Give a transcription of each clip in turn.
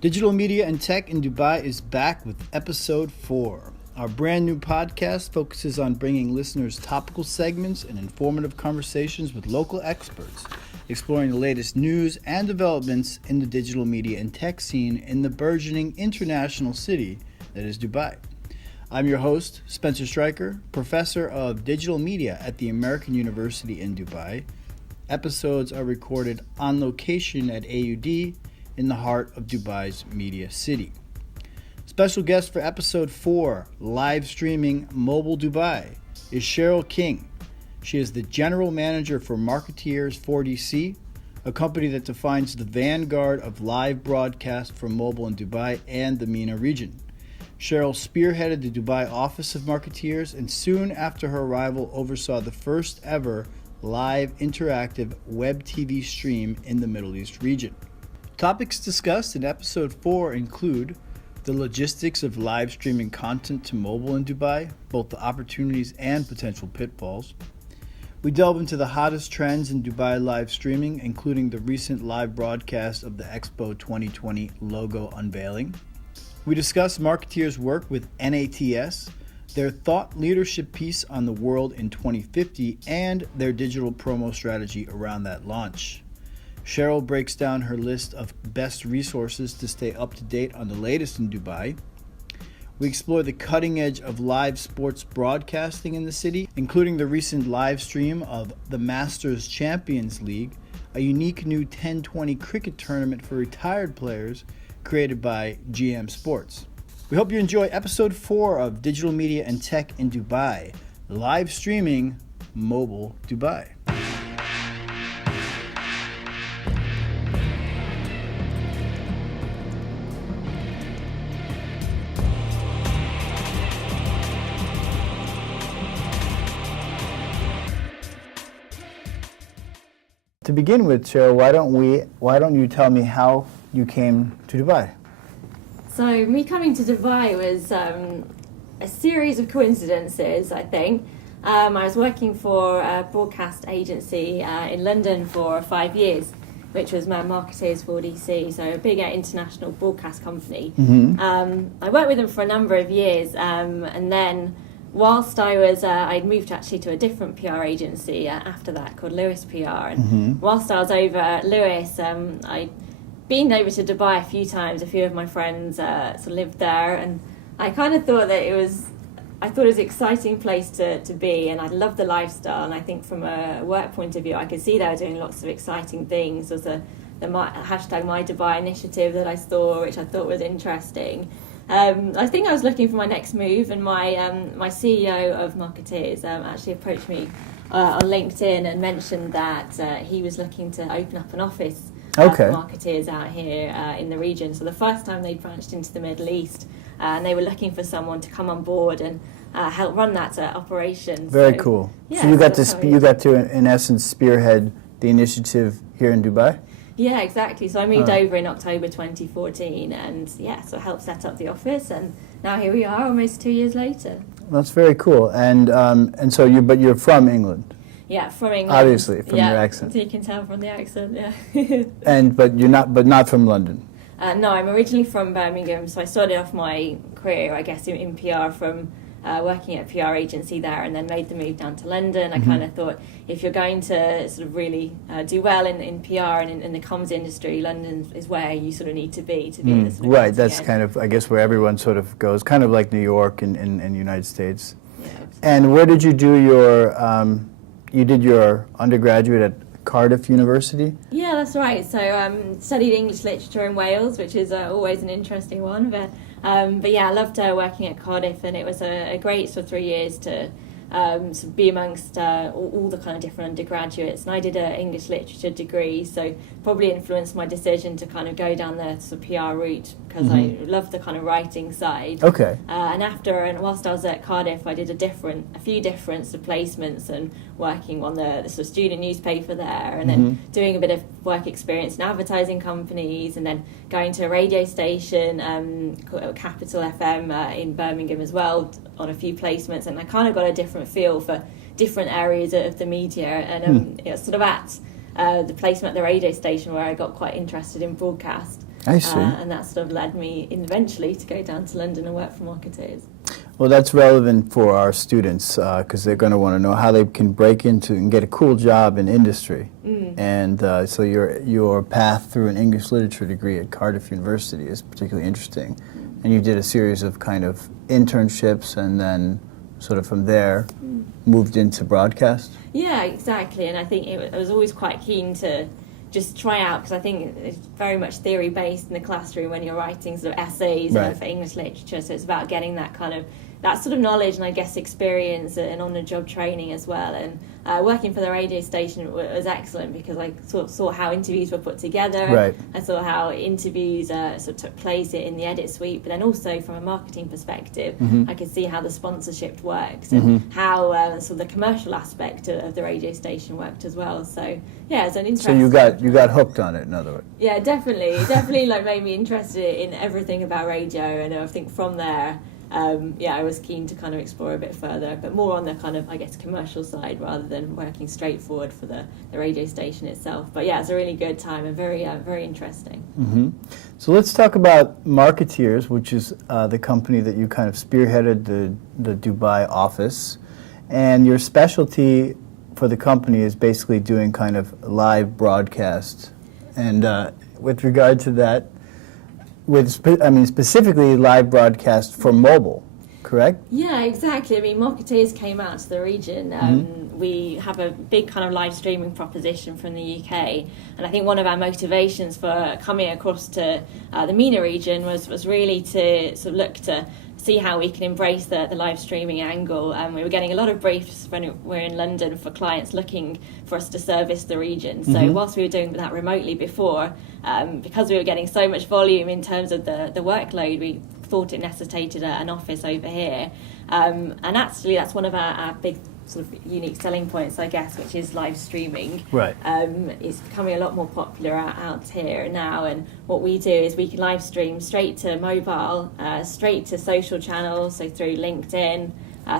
Digital Media and Tech in Dubai is back with episode 4. Our brand new podcast focuses on bringing listeners topical segments and informative conversations with local experts, exploring the latest news and developments in the digital media and tech scene in the burgeoning international city that is Dubai. I'm your host, Spencer Stryker, professor of digital media at the American University in Dubai. Episodes are recorded on location at AUD in the heart of Dubai's media city. Special guest for episode 4, live streaming Mobile Dubai, is Cheryl King. She is the general manager for Marketeers 4DC, a company that defines the vanguard of live broadcast for mobile in Dubai and the MENA region. Cheryl spearheaded the Dubai office of Marketeers and soon after her arrival oversaw the first ever live interactive web TV stream in the Middle East region. Topics discussed in episode 4 include the logistics of live streaming content to mobile in Dubai, both the opportunities and potential pitfalls. We delve into the hottest trends in Dubai live streaming, including the recent live broadcast of the Expo 2020 logo unveiling. We discuss Marketeers' work with NATS, their thought leadership piece on the world in 2050, and their digital promo strategy around that launch. Cheryl breaks down her list of best resources to stay up to date on the latest in Dubai. We explore the cutting edge of live sports broadcasting in the city, including the recent live stream of the Masters Champions League, a unique new 10-20 cricket tournament for retired players created by GM Sports. We hope you enjoy episode 4 of Digital Media and Tech in Dubai, live streaming Mobile Dubai. To begin with, Cheryl, why don't you tell me how you came to Dubai? So me coming to Dubai was a series of coincidences, I think. I was working for a broadcast agency in London for 5 years, which was Marketeers 4DC, so a big international broadcast company. I worked with them for a number of years, and then whilst I'd moved actually to a different PR agency after that called Lewis PR, and whilst I was over at Lewis, I'd been over to Dubai a few times. A few of my friends sort of lived there, and I kind of thought that it was an exciting place to be, and I loved the lifestyle, and I think from a work point of view, I could see they were doing lots of exciting things. There was the hashtag My Dubai initiative that I saw, which I thought was interesting. I think I was looking for my next move, and my CEO of Marketeers actually approached me on LinkedIn and mentioned that he was looking to open up an office for Marketeers out here in the region. So the first time they branched into the Middle East, and they were looking for someone to come on board and help run that operation. Very cool. Yeah, so you got to in essence spearhead the initiative here in Dubai? Yeah, exactly. So I moved over in October 2014, and so I helped set up the office, and now here we are, almost 2 years later. That's very cool. And so you're from England. Yeah, from England. Obviously, from your accent. So you can tell from the accent. Yeah. but not from London. No, I'm originally from Birmingham, so I started off my career, I guess, in PR from working at a PR agency there, and then made the move down to London. I kind of thought if you're going to sort of really do well in PR and in the comms industry, London is where you sort of need to be in this sort of right. That's kind of, I guess, where everyone sort of goes, kind of like New York in the United States. Yeah, absolutely. And where did you do you did your undergraduate at Cardiff University? Yeah, that's right. So studied English literature in Wales, which is always an interesting one. But yeah, I loved working at Cardiff, and it was a great sort of 3 years to sort of be amongst all the kind of different undergraduates. And I did an English literature degree, so probably influenced my decision to kind of go down the sort of PR route, because I loved the kind of writing side. Okay. And whilst I was at Cardiff, I did a few different sort of placements, and working on the sort of student newspaper there, and then doing a bit of work experience in advertising companies, and then going to a radio station, Capital FM in Birmingham as well, on a few placements, and I kind of got a different feel for different areas of the media, and it was sort of at the placement at the radio station where I got quite interested in broadcast. I see. And that sort of led me eventually to go down to London and work for Marketeers. Well, that's relevant for our students because they're going to want to know how they can break into and get a cool job in industry. And so your path through an English literature degree at Cardiff University is particularly interesting. And you did a series of kind of internships and then sort of from there moved into broadcast? Yeah, exactly. And I think I was always quite keen to just try out, because I think it's very much theory-based in the classroom when you're writing sort of essays for English literature. So it's about getting that kind of, that sort of knowledge and I guess experience and on-the-job training as well. And working for the radio station was excellent because I sort of saw how interviews were put together. Right. I saw how interviews sort of took place in the edit suite, but then also from a marketing perspective, I could see how the sponsorship works and how sort of the commercial aspect of the radio station worked as well. So yeah, it's an interesting. So you got hooked on it, in other words. Yeah, definitely like made me interested in everything about radio, and I think from there. I was keen to kind of explore a bit further, but more on the kind of, I guess, commercial side rather than working straightforward for the radio station itself. But yeah, it's a really good time and very interesting. So let's talk about Marketeers, which is the company that you kind of spearheaded the Dubai office. And your specialty for the company is basically doing kind of live broadcast. And with regard to that, specifically live broadcast for mobile, correct? Yeah, exactly. I mean, Marketeers came out to the region. We have a big kind of live streaming proposition from the UK, and I think one of our motivations for coming across to the MENA region was really to sort of look to see how we can embrace the live streaming angle. We were getting a lot of briefs when we were in London for clients looking for us to service the region. So whilst we were doing that remotely before, because we were getting so much volume in terms of the workload, we thought it necessitated an office over here. And actually that's one of our big sort of unique selling points, I guess, which is live streaming. Right. It's becoming a lot more popular out here now, and what we do is we can live stream straight to mobile, straight to social channels, so through LinkedIn,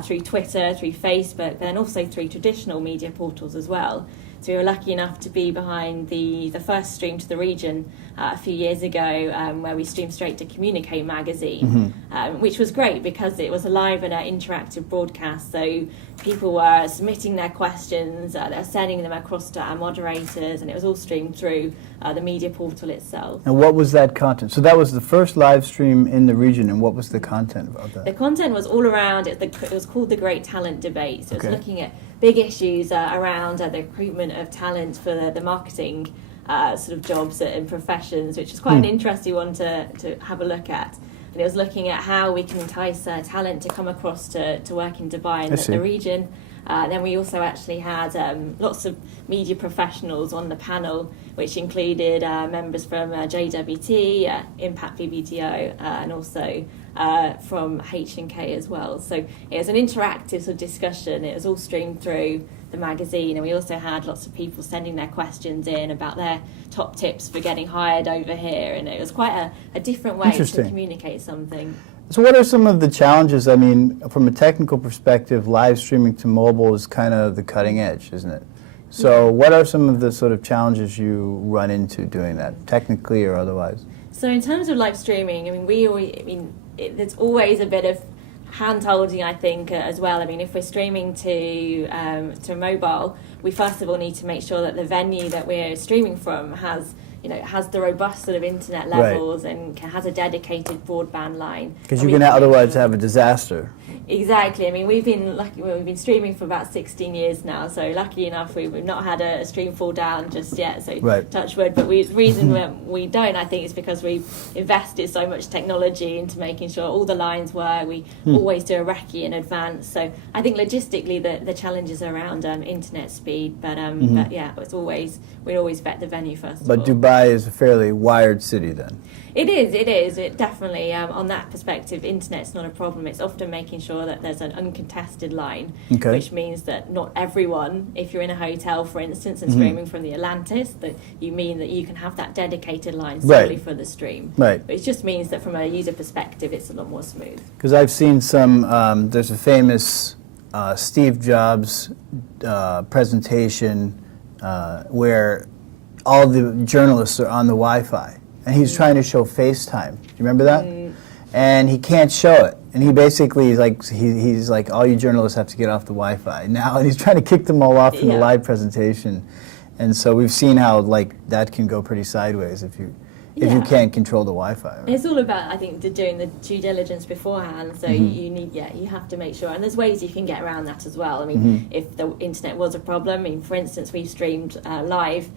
through Twitter, through Facebook, but then also through traditional media portals as well. So we were lucky enough to be behind the first stream to the region a few years ago, where we streamed straight to Communicate magazine, which was great because it was a live and interactive broadcast. So people were submitting their questions, they're sending them across to our moderators, and it was all streamed through the media portal itself. And what was that content? So that was the first live stream in the region, and what was the content of that? The content was all around, it was called the Great Talent Debate. So it was looking at big issues around the recruitment of talent for the marketing sort of jobs and professions, which is quite an interesting one to have a look at. And it was looking at how we can entice talent to come across to work in Dubai and the region. Then we also actually had lots of media professionals on the panel, which included members from JWT, Impact BBDO, and also from H&K as well. So it was an interactive sort of discussion. It was all streamed through the magazine, and we also had lots of people sending their questions in about their top tips for getting hired over here, and it was quite a different way to communicate something. So what are some of the challenges? I mean, from a technical perspective, live streaming to mobile is kind of the cutting edge, isn't it? So what are some of the sort of challenges you run into doing that, technically or otherwise? So in terms of live streaming, I mean, there's always a bit of hand-holding, I think, as well. I mean, if we're streaming to mobile, we first of all need to make sure that the venue that we're streaming from has the robust sort of internet levels and has a dedicated broadband line. Because you're going to otherwise have a disaster. Exactly. I mean, we've been streaming for about 16 years now, so lucky enough we've not had a stream fall down just yet, so touch wood. But the reason we don't, I think, is because we've invested so much technology into making sure all the lines work. We always do a recce in advance. So I think logistically the challenges are around internet speed, but yeah, we always vet the venue first of all. But Dubai is a fairly wired city then. It is. It definitely, on that perspective, internet's not a problem. It's often making sure that there's an uncontested line, which means that not everyone, if you're in a hotel, for instance, and streaming from the Atlantis, that you mean that you can have that dedicated line solely for the stream. Right. But it just means that from a user perspective, it's a lot more smooth. Because I've seen some, there's a famous Steve Jobs presentation where all the journalists are on the Wi-Fi. and he's trying to show FaceTime. Do you remember that? And he can't show it. And he basically is like, he's like, all you journalists have to get off the Wi-Fi now. And he's trying to kick them all off from the live presentation. And so we've seen how like that can go pretty sideways if you can't control the Wi-Fi. Right? It's all about, I think, doing the due diligence beforehand. So you have to make sure. And there's ways you can get around that as well. I mean, if the internet was a problem, I mean, for instance, we streamed live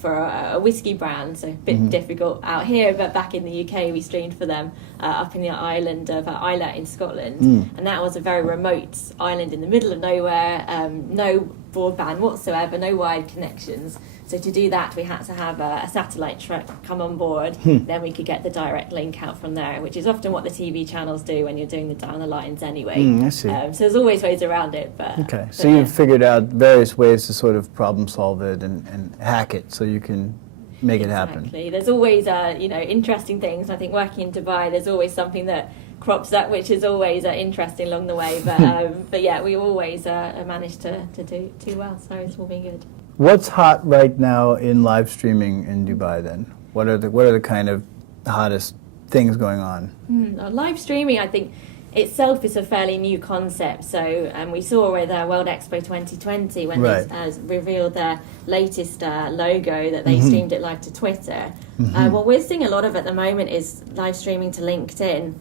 for a whiskey brand, so a bit difficult out here, but back in the UK we streamed for them up in the island of Islay in Scotland, and that was a very remote island in the middle of nowhere, no broadband whatsoever, no wired connections. So to do that, we had to have a satellite truck come on board. Then we could get the direct link out from there, which is often what the TV channels do when you're doing the down the lines anyway. I see. So there's always ways around it. But okay, so you've figured out various ways to sort of problem solve it and hack it so you can make it happen. Exactly. There's always interesting things. I think working in Dubai, there's always something that crops up, which is always interesting along the way. But yeah, we always manage to do well. So it's all been good. What's hot right now in live streaming in Dubai then? What are the kind of hottest things going on? Live streaming, I think itself is a fairly new concept. So we saw with World Expo 2020 when they revealed their latest logo that they streamed it live to Twitter. What we're seeing a lot of at the moment is live streaming to LinkedIn.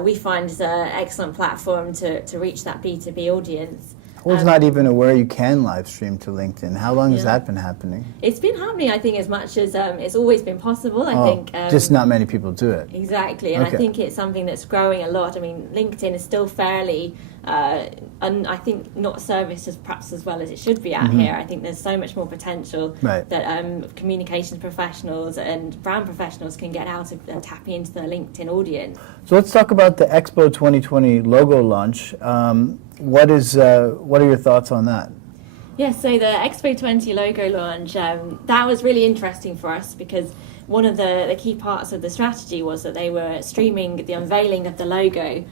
We find it's an excellent platform to reach that B2B audience. I was not even aware you can live stream to LinkedIn. How long has that been happening? It's been happening, I think, as much as it's always been possible. I think just not many people do it. Exactly, and I think it's something that's growing a lot. I mean, LinkedIn is still fairly, I think, not serviced as perhaps as well as it should be out here. I think there's so much more potential that communications professionals and brand professionals can get out of tapping into the LinkedIn audience. So let's talk about the Expo 2020 logo launch. What are your thoughts on that? Yes, so the Expo 20 logo launch, that was really interesting for us because one of the key parts of the strategy was that they were streaming the unveiling of the logo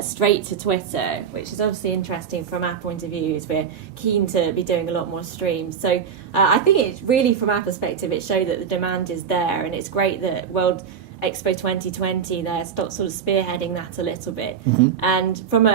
straight to Twitter, which is obviously interesting from our point of view, as we're keen to be doing a lot more streams. So I think it's really, from our perspective, it showed that the demand is there, and it's great that World Expo 2020, they're sort of spearheading that a little bit. And from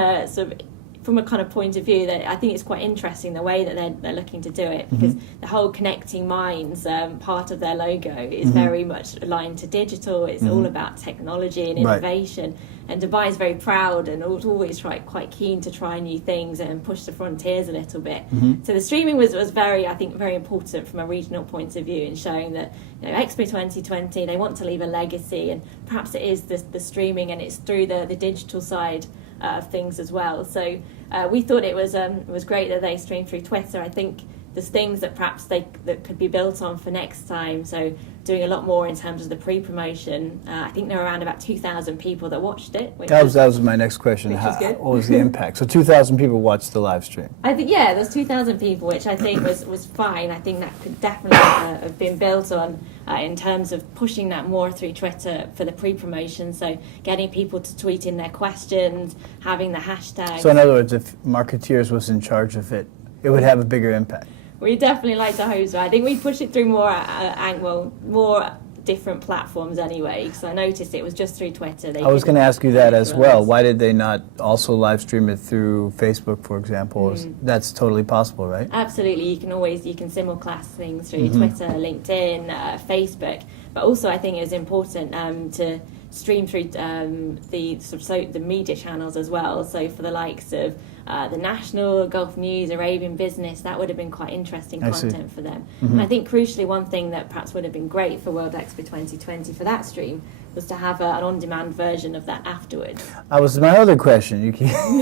a kind of point of view, that I think it's quite interesting the way that they're looking to do it, because the whole connecting minds part of their logo is very much aligned to digital. It's all about technology and innovation, and Dubai is very proud and always quite keen to try new things and push the frontiers a little bit. So the streaming was very, I think, very important from a regional point of view in showing that Expo 2020, they want to leave a legacy, and perhaps it is the streaming, and it's through the digital side of things as well. So we thought it was great that they streamed through Twitter. I think there's things that perhaps that could be built on for next time. So doing a lot more in terms of the pre-promotion. I think there were around about 2,000 people that watched it. That was my next question. What was the impact? So 2,000 people watched the live stream. I think, there's 2,000 people, which I think was fine. I think that could definitely have been built on in terms of pushing that more through Twitter for the pre-promotion. So getting people to tweet in their questions, having the hashtags. So in other words, if Marketeers was in charge of it, it would have a bigger impact. We definitely like to host it. I think we push it through more different platforms anyway, because I noticed it was just through Twitter. I was going to ask you that as well. Why did they not also live stream it through Facebook, for example? That's totally possible, right? Absolutely. You can simulcast things through Twitter, LinkedIn, Facebook. But also I think it was important to stream through the media channels as well. So for the likes of the National, Gulf News, Arabian Business, that would have been quite interesting content for them. And I think crucially, one thing that perhaps would have been great for World Expo 2020 for that stream was to have an on-demand version of that afterwards. That was my other question. That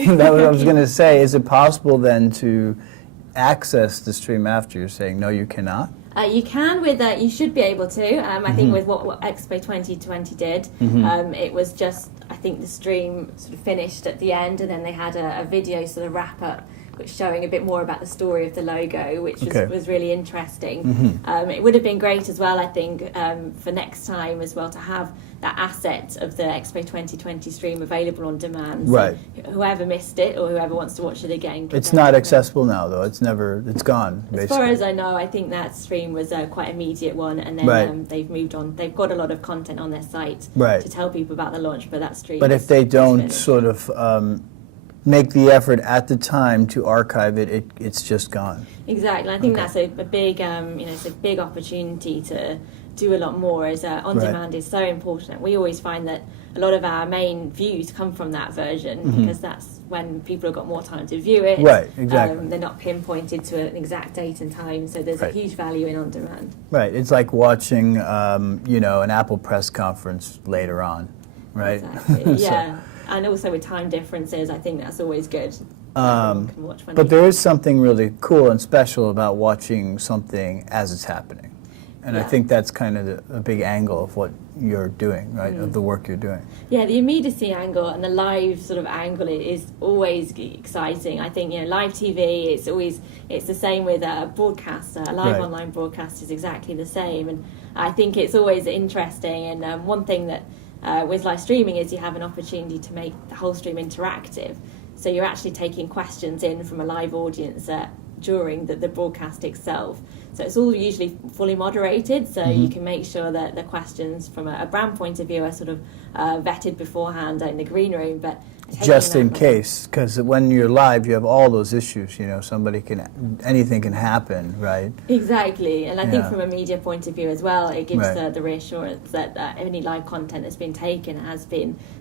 was what I was going to say. Is it possible then to access the stream after? You're saying no, you cannot? You can you should be able to. I think with what Expo 2020 did, it was just, I think the stream sort of finished at the end, and then they had a video sort of wrap up showing a bit more about the story of the logo, which was really interesting. It would have been great as well, I think, for next time as well, to have that asset of the Expo 2020 stream available on demand. Right. So whoever missed it or whoever wants to watch it again. It's not accessible now, though. It's gone, basically. As far as I know, I think that stream was quite an immediate one, and then they've moved on. They've got a lot of content on their site to tell people about the launch, but that stream. But if they don't sort of make the effort at the time to archive it, it's just gone. Exactly. I think that's a big, it's a big opportunity to do a lot more, as on demand is so important. We always find that a lot of our main views come from that version because that's when people have got more time to view it. Right, exactly. They're not pinpointed to an exact date and time, so there's a huge value in on demand. Right. It's like watching, an Apple press conference later on, right? Exactly. Yeah. And also with time differences, I think that's always good. Can watch but there is something really cool and special about watching something as it's happening. And I think that's kind of a big angle of what you're doing, right, of the work you're doing. Yeah, the immediacy angle and the live sort of angle is always exciting. I think, live TV, it's the same with a broadcast. A live online broadcast is exactly the same. And I think it's always interesting. And one thing that with live streaming is you have an opportunity to make the whole stream interactive. So you're actually taking questions in from a live audience during the broadcast itself. So it's all usually fully moderated, so you can make sure that the questions from a brand point of view are sort of vetted beforehand in the green room. But just in case, because when you're live, you have all those issues. Anything can happen, right? Exactly, and I think from a media point of view as well, it gives the reassurance that any live content that's been taken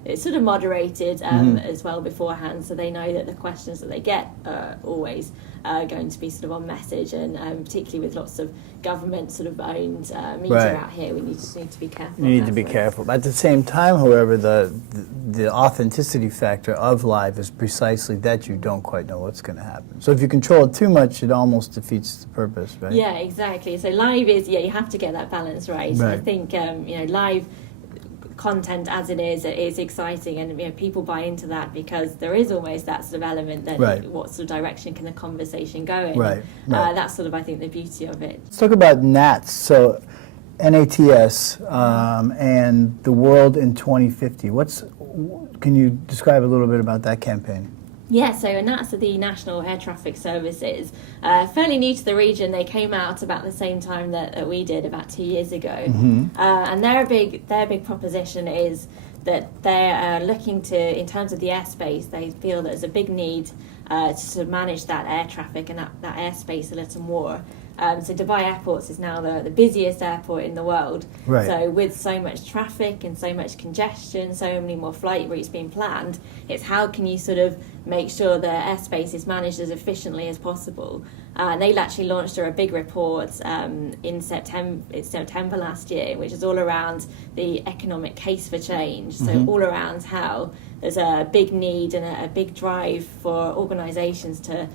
it's sort of moderated as well beforehand, so they know that the questions that they get are always going to be sort of on message, and particularly with lots of government sort of owned media out here, we need to be careful. You need to be careful. At the same time, however, the authenticity factor of live is precisely that you don't quite know what's going to happen. So if you control it too much, it almost defeats the purpose, right? Yeah, exactly. So live is, you have to get that balance right. I think, live content as it is exciting, and people buy into that because there is almost that sort of element that what sort of direction can the conversation go in. That's sort of, I think, the beauty of it. Let's talk about NATS. So NATS and the world in 2050. Can you describe a little bit about that campaign? Yeah, so NATS are the National Air Traffic Services. Fairly new to the region. They came out about the same time that we did, about 2 years ago. And their big proposition is that they're looking to, in terms of the airspace, they feel that there's a big need to sort of manage that air traffic and that airspace a little more. So Dubai Airports is now the busiest airport in the world. So with so much traffic and so much congestion, so many more flight routes being planned, it's how can you sort of make sure the airspace is managed as efficiently as possible. They actually launched a big report in September last year, which is all around the economic case for change. So all around how there's a big need and a big drive for organisations to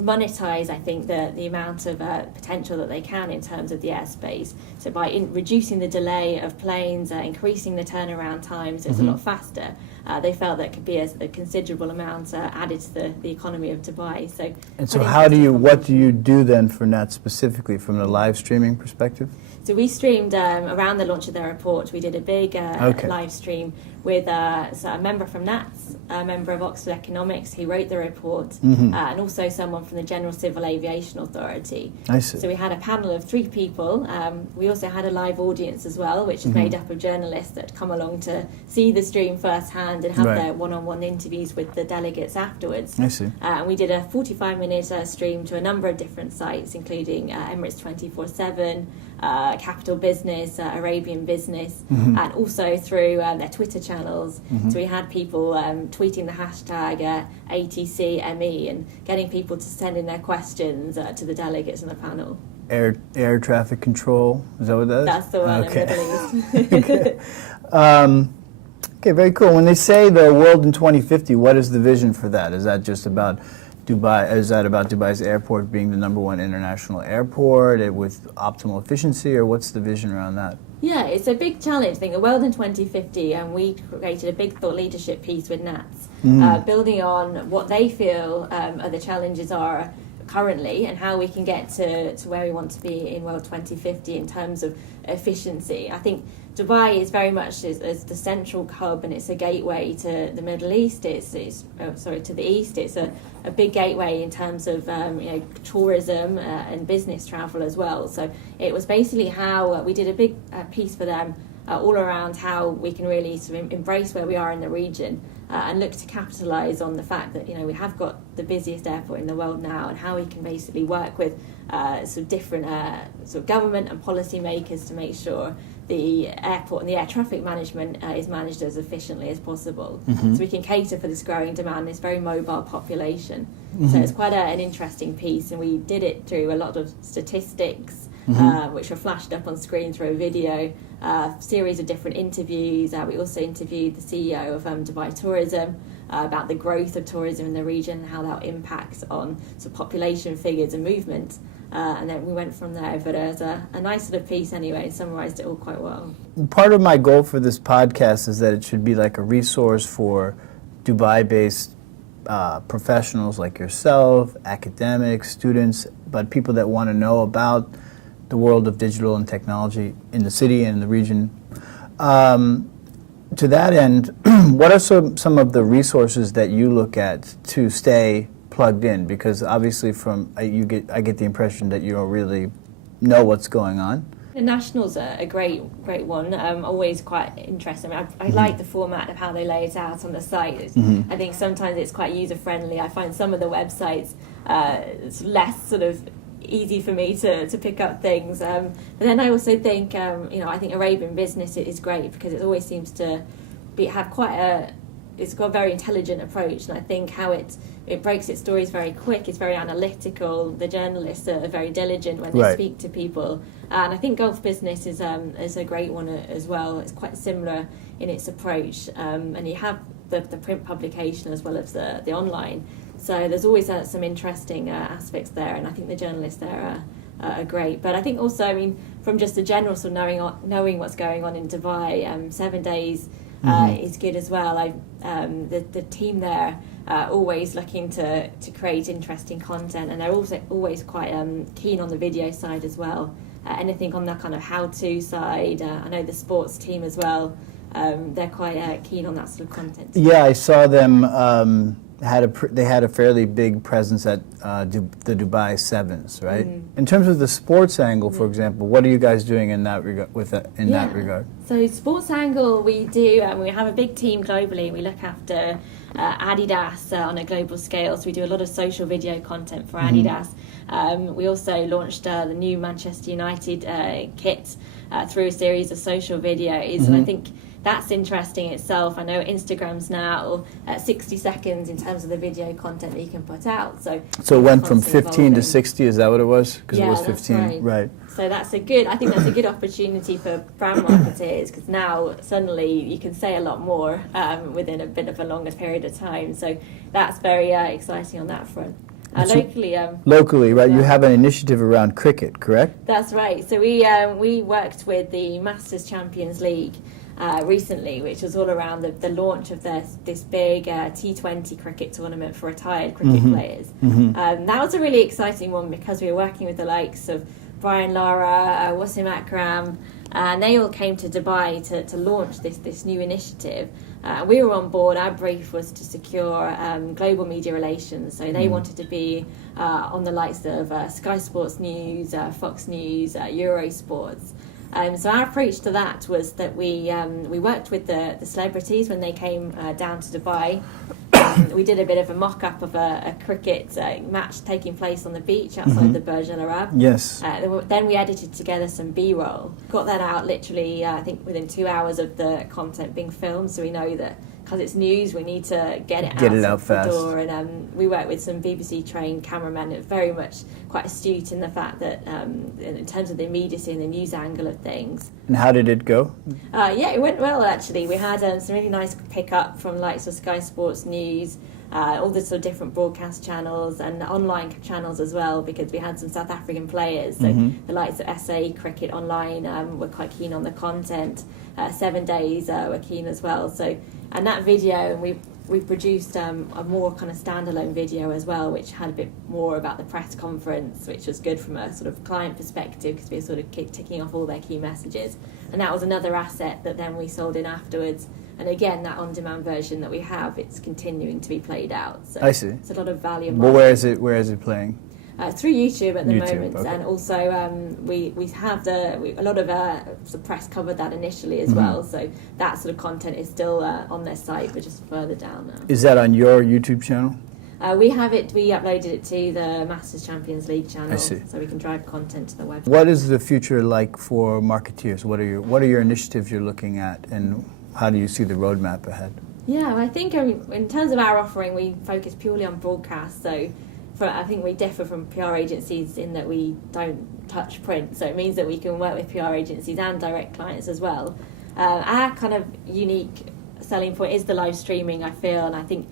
monetize, I think, the amount of potential that they can in terms of the airspace. So by reducing the delay of planes, increasing the turnaround time so it's a lot faster, they felt that could be a considerable amount added to the economy of Dubai. So what do you do then for NATS specifically from the live streaming perspective? So we streamed around the launch of their report. We did a big live stream with a member from NATS, a member of Oxford Economics who wrote the report, and also someone from the General Civil Aviation Authority. I see. So we had a panel of 3 people. We also had a live audience as well, which is made up of journalists that come along to see the stream firsthand and have their one-on-one interviews with the delegates afterwards. I see. And we did a 45-minute stream to a number of different sites, including Emirates 24/7, Capital Business, Arabian Business, and also through their Twitter channels. So we had people tweeting the hashtag ATCME and getting people to send in their questions to the delegates on the panel. Air traffic control, is that what that is? That's the one, in Middle East. Okay, very cool. When they say the world in 2050, what is the vision for that? Is that just about Dubai? Is that about Dubai's airport being the number one international airport with optimal efficiency, or what's the vision around that? Yeah, it's a big challenge. I think the world in 2050, and we created a big thought leadership piece with NATS, building on what they feel are the challenges are currently and how we can get to where we want to be in World 2050 in terms of efficiency. I think Dubai is very much as the central hub, and it's a gateway to the Middle East. It's to the East. It's a big gateway in terms of tourism and business travel as well. So it was basically how we did a big piece for them all around how we can really sort of embrace where we are in the region and look to capitalise on the fact that we have got the busiest airport in the world now, and how we can basically work with sort of different sort of government and policy makers to make sure the airport and the air traffic management is managed as efficiently as possible, so we can cater for this growing demand, this very mobile population. So it's quite an interesting piece, and we did it through a lot of statistics, which were flashed up on screen through a video, series of different interviews. We also interviewed the CEO of Dubai Tourism about the growth of tourism in the region and how that impacts on sort of population figures and movement. And then we went from there, but it was a nice sort of piece anyway, summarised it all quite well. Part of my goal for this podcast is that it should be like a resource for Dubai-based professionals like yourself, academics, students, but people that want to know about the world of digital and technology in the city and in the region. To that end, what are some of the resources that you look at to stay plugged in? Because obviously I get the impression that you don't really know what's going on. The National's a great one. Always quite interesting. I like the format of how they lay it out on the site. I think sometimes it's quite user friendly. I find some of the websites it's less sort of easy for me to pick up things. But then I also think I think Arabian Business is great because it always seems to it's got a very intelligent approach, and I think how it breaks its stories very quick. It's very analytical. The journalists are very diligent when they speak to people, and I think Gulf Business is a great one as well. It's quite similar in its approach, and you have the print publication as well as the online. So there's always some interesting aspects there, and I think the journalists there are great. But I think also, from just the general sort of knowing what's going on in Dubai, 7 days is good as well. The team there always looking to create interesting content, and they're also always quite keen on the video side as well. Anything on that kind of how-to side. I know the sports team as well. They're quite keen on that sort of content. Yeah, I saw them. They had a fairly big presence at the Dubai Sevens, right? In terms of the sports angle, for example, what are you guys doing in that regard? That regard? So sports angle, we do. We have a big team globally. We look after Adidas on a global scale. So we do a lot of social video content for Adidas. We also launched the new Manchester United kit through a series of social videos, and I think that's interesting itself. I know Instagram's now 60 seconds in terms of the video content that you can put out. So it went from 15 to 60, is that what it was? Because it was 15, right. So I think that's a good opportunity for brand marketeers, because now suddenly you can say a lot more within a bit of a longer period of time. So that's very exciting on that front. Locally, right? Yeah. You have an initiative around cricket, correct? That's right. So we worked with the Masters Champions League recently, which was all around the launch of this big T20 cricket tournament for retired cricket players. That was a really exciting one because we were working with the likes of Brian Lara, Wasim Akram, and they all came to Dubai to launch this new initiative. We were on board. Our brief was to secure global media relations, so they wanted to be on the likes of Sky Sports News, Fox News, Eurosports. So our approach to that was that we worked with the celebrities when they came down to Dubai. We did a bit of a mock-up of a cricket match taking place on the beach outside the Burj Al Arab. Yes. Then we edited together some B-roll. Got that out literally, I think, within 2 hours of the content being filmed, so we know that because it's news, we need to get it out fast. Door. And we worked with some BBC-trained cameramen, very much quite astute in the fact that in terms of the immediacy and the news angle of things. And how did it go? Yeah, it went well, actually. We had some really nice pick-up from likes of Sky Sports News, all the sort of different broadcast channels and online channels as well, because we had some South African players. So the likes of SA Cricket Online were quite keen on the content. 7 Days were keen as well. So, and that video, we produced a more kind of standalone video as well, which had a bit more about the press conference, which was good from a sort of client perspective, because we were sort of ticking off all their key messages. And that was another asset that then we sold in afterwards. And again, that on-demand version that we have, it's continuing to a bit out. So I see. It's a lot of value. Well, where is it playing? Through YouTube at the moment, okay. and also we have a lot of the press covered that initially as well. So that sort of content is still on their site, but just further down now. Is that on your YouTube channel? We uploaded it to the Masters Champions League channel, I see. so we can drive content to the website. What is the future like for Marketeers? What are your initiatives you're looking at, and how do you see the roadmap ahead? Yeah, I think in terms of our offering, we focus purely on broadcast. So I think we differ from PR agencies in that we don't touch print. So it means that we can work with PR agencies and direct clients as well. Our kind of unique selling point is the live streaming, I feel, and I think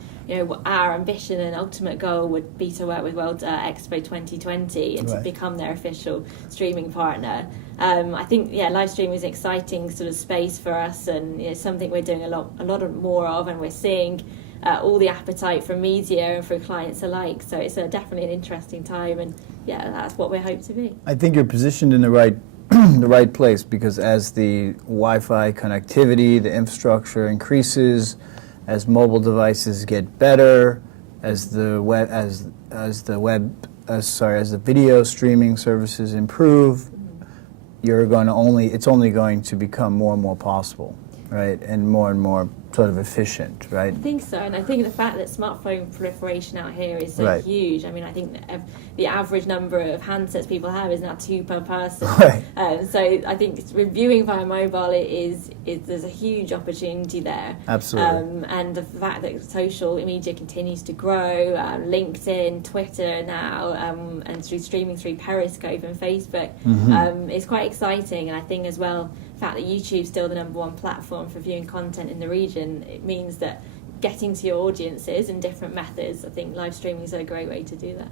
our ambition and ultimate goal would be to work with World Expo 2020 and to become their official streaming partner. I think live streaming is an exciting sort of space for us, and something we're doing a lot more of, and we're seeing all the appetite from media and from clients alike. So it's definitely an interesting time, and that's what we hope to be. I think you're positioned in the right the right place, because as the Wi-Fi connectivity, the infrastructure increases, as mobile devices get better, as the video streaming services improve, it's only going to become more and more possible, right? And more sort of efficient, right? I think so, and I think the fact that smartphone proliferation out here is so huge. I mean, I think the average number of handsets people have is now 2 per person. Right. So I think viewing via mobile there's a huge opportunity there. Absolutely. And the fact that social media continues to grow, LinkedIn, Twitter now, and through streaming through Periscope and Facebook, is quite exciting. And I think as well, the fact that YouTube's still the #1 platform for viewing content in the region, it means that getting to your audiences in different methods, I think live streaming is a great way to do that.